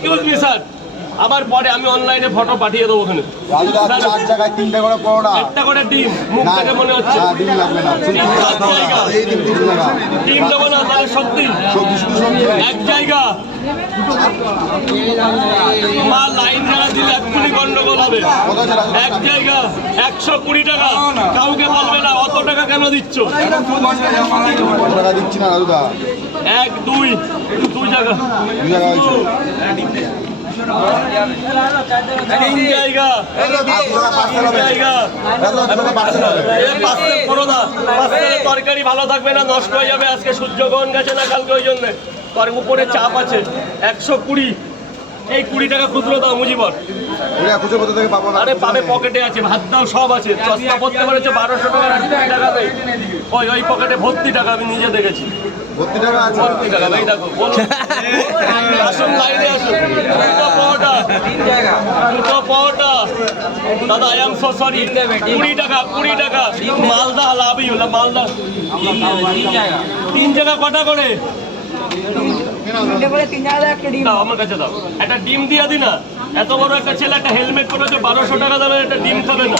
Excuse me sir, আবার পরে আমি অনলাইনে ফটো পাঠিয়ে দেবো ওখানে। চার জায়গায় তিনটে করে পরোটা, একটা করে ডিম, মুখ থেকে মনে হচ্ছে ডিম লাগবে না, ডিম দেবো না তাহলে সত্যি এক জায়গা মা লাইন যারা দিলে এক্ষুনি গন্ডগোল হবে। এক জায়গা 120 টাকা, কাউকে বলবে না অত টাকা কেন দিচ্ছ। টাকা দিচ্ছি না দাদুদা, 1 2 2 জায়গা, তিন জায়গা, তরকারি ভালো থাকবে না, নষ্ট হয়ে যাবে। আজকে সূর্যগ্রহণ গেছে না কালকে, ওই জন্য তার উপরে চাপ আছে। 120, এই 20 টাকা খুচরো দাও মুজিবর। আরে পাবে, পকেটে আছে, ভাত দাও, সব আছে। চশমা পড়তে পারেছে 1200 টাকা, 20 টাকা দেয়। ওই পকেটে ভর্তি টাকা, আমি নিজে দেখেছি। ভর্তি টাকা ভাই, দেখো আসুন, লাইনে আসুন। দুটো পাওয়াটা দাদা, আই এম সো সরি। 20 টাকা, 20 টাকা। মালদা লাভই হলো, মালদা 3 জায়গা কটা করে দাও, আমার কাছে দাও। একটা ডিম দিয়ে দি না, এত বড় একটা ছেলে একটা হেলমেট পরেছে, 1200 টাকা দামে একটা ডিম খাবে না।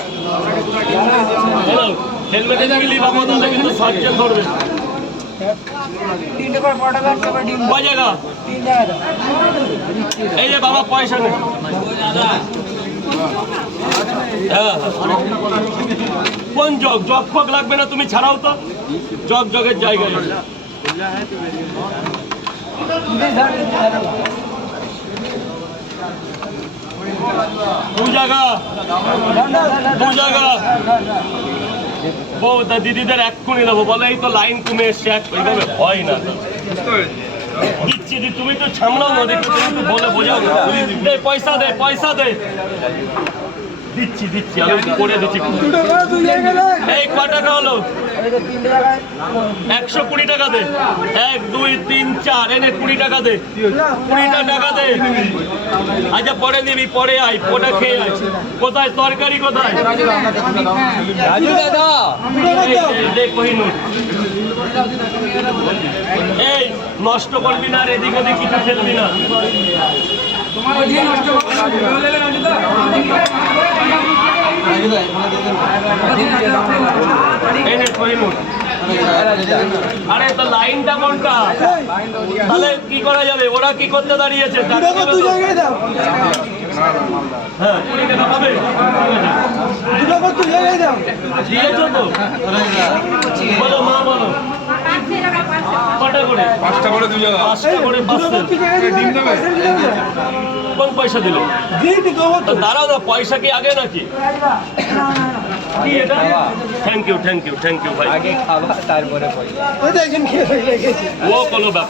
হেলমেটে গেলি বাবা, তাহলে কিন্তু সার্জেন ধরবে। কয় জায়গা? এই যে বাবা, পয়সা নেই। কোন জগ? জগ ফগ লাগবে না, তুমি ছাড়াও তো। জগের জায়গায় 2 জায়গা, 2 জায়গা। বউ দিদিদের এক্ষুনি দেবো, বলে এই তো লাইন কমে এসছে। ওইভাবে হয় না, দিচ্ছি। তুমি তো সামলাও না, দেখো তুমি তো বলে বোঝাও। পয়সা দে, পয়সা দে। দিচ্ছি, আমি করে দিচ্ছি। এই ক টাকা হলো? 120 টাকা দে। 1 2 3 4, এনে 20 টাকা দে, 20 টাকা দে। আচ্ছা পরে দিবি, পরে আয়, ওটা খেয়ে আয়। কোথায় তরকারি, কোথায়? এই নষ্ট করবি না, আর এদিক ওদিক কিছু ফেলবি না। আরে তো লাইনটা কোনটা? তাহলে কি করা যাবে? ওরা কি করতে দাঁড়িয়েছে? হ্যাঁ, 20 টাকা পাবে। দিয়েছো তো? বলো মা, বলো কটা করে? 5টা করে 2 জায়গা, 5টা করে 5 ডিম দেবে। কোন পয়সা দিল? দাঁড়াও না, পয়সা কি আগে নাকি? কি এটা? থ্যাংক ইউ ভাই। আগে খাবার তারপরে পয়সা, ও কোনো ব্যাপার।